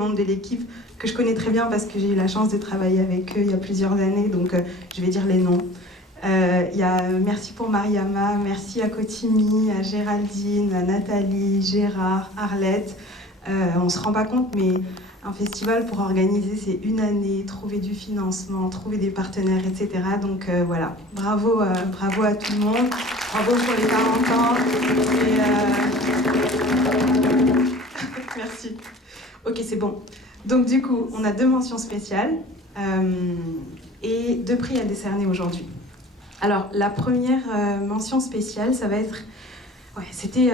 membres de l'équipe que je connais très bien parce que j'ai eu la chance de travailler avec eux il y a plusieurs années, donc je vais dire les noms. Merci pour Mariama, merci à Kotimi, à Géraldine, à Nathalie, Gérard, Arlette. On ne se rend pas compte, mais un festival pour organiser, c'est une année, trouver du financement, trouver des partenaires, etc. Donc voilà, bravo à tout le monde, bravo pour les 40 ans. Merci. Ok, c'est bon. Donc du coup, on a 2 mentions spéciales et 2 prix à décerner aujourd'hui. Alors, la première mention spéciale, ça va être... Ouais, c'était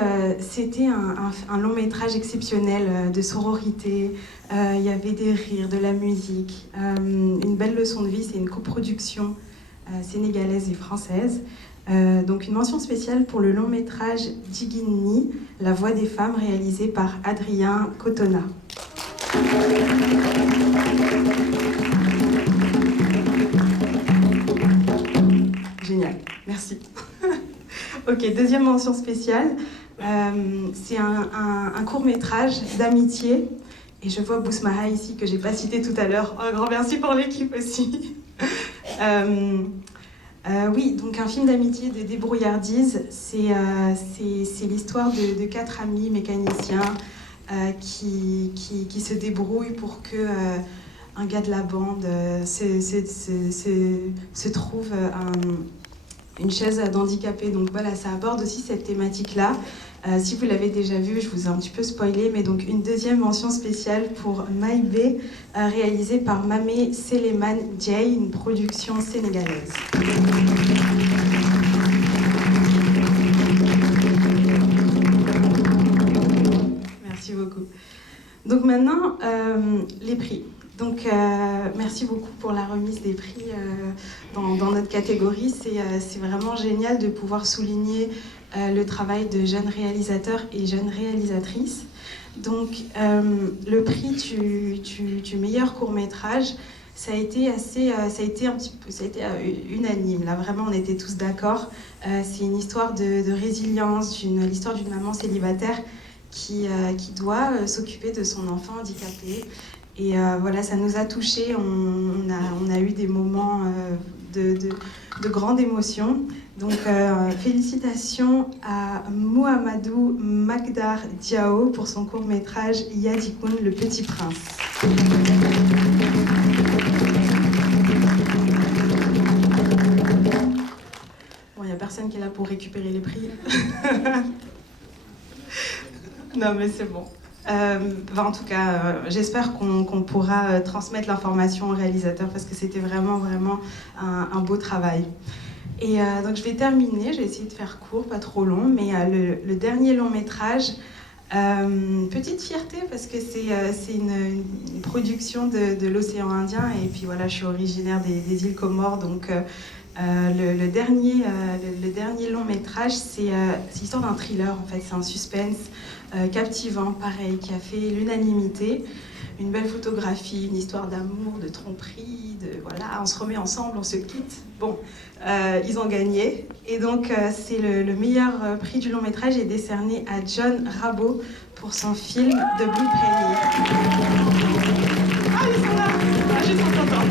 un long métrage exceptionnel de sororité. Il y avait des rires, de la musique, une belle leçon de vie. C'est une coproduction sénégalaise et française. Donc une mention spéciale pour le long métrage Djigini, La voix des femmes, réalisé par Adrien Cotona. Génial, merci. Ok, deuxième mention spéciale, c'est un court-métrage d'amitié. Et je vois Bousmaha ici, que j'ai pas cité tout à l'heure. Un grand merci pour l'équipe aussi. Oui, donc un film d'amitié de débrouillardise. C'est l'histoire de 4 amis mécaniciens qui se débrouillent pour que un gars de la bande se trouve une chaise d'handicapé. Donc voilà, ça aborde aussi cette thématique-là. Si vous l'avez déjà vu, je vous ai un petit peu spoilé, mais donc une deuxième mention spéciale pour Maïbé, réalisée par Mamé Seleman Diaye, une production sénégalaise. Merci beaucoup. Donc maintenant, les prix. Donc merci beaucoup pour la remise des prix dans notre catégorie. C'est vraiment génial de pouvoir souligner le travail de jeunes réalisateurs et jeunes réalisatrices. Donc le prix du meilleur court-métrage, ça a été unanime. Là vraiment, on était tous d'accord. C'est une histoire de résilience, l'histoire d'une maman célibataire qui doit s'occuper de son enfant handicapé. Et voilà, ça nous a touchés. On a eu des moments de grande émotion. Donc félicitations à Mouhamadou Magdar Diao pour son court-métrage Yadikoun, le Petit Prince. Bon, il n'y a personne qui est là pour récupérer les prix. Non, mais c'est bon. En tout cas, j'espère qu'on pourra transmettre l'information au réalisateur parce que c'était vraiment un beau travail. Et donc je vais terminer, je vais essayer de faire court, pas trop long, mais le dernier long métrage, petite fierté parce que c'est une production de l'océan Indien et puis voilà, je suis originaire des îles Comores, donc le dernier long métrage, c'est l'histoire d'un thriller en fait, c'est un suspense captivant, pareil, qui a fait l'unanimité. Une belle photographie, une histoire d'amour, de tromperie, voilà, on se remet ensemble, on se quitte. Bon, ils ont gagné. Et donc, c'est le meilleur prix du long métrage est décerné à John Rabot pour son film The Blue Penny. Ah, ils sont là! Ah, je suis contente.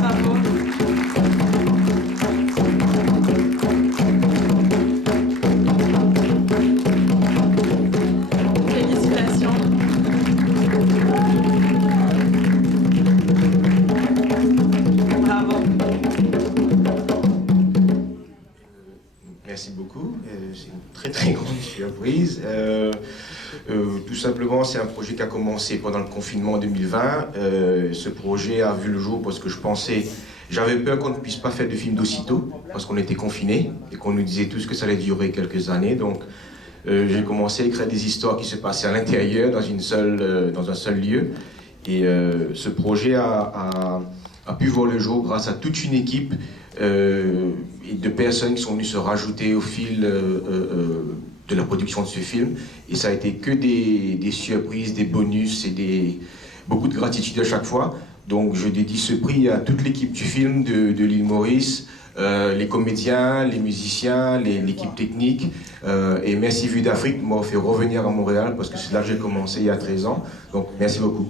Bravo. Merci beaucoup, c'est une très grande surprise. Tout simplement, c'est un projet qui a commencé pendant le confinement en 2020. Ce projet a vu le jour parce que j'avais peur qu'on ne puisse pas faire de film d'aussitôt, parce qu'on était confinés et qu'on nous disait tous que ça allait durer quelques années. Donc j'ai commencé à écrire des histoires qui se passaient à l'intérieur, dans un seul lieu. Et ce projet a pu voir le jour grâce à toute une équipe et de personnes qui sont venues se rajouter au fil de la production de ce film. Et ça a été que des surprises, des bonus et beaucoup de gratitude à chaque fois. Donc je dédie ce prix à toute l'équipe du film de l'île Maurice, les comédiens, les musiciens, l'équipe technique. Et merci Vue d'Afrique m'a fait revenir à Montréal parce que c'est là que j'ai commencé il y a 13 ans. Donc merci beaucoup.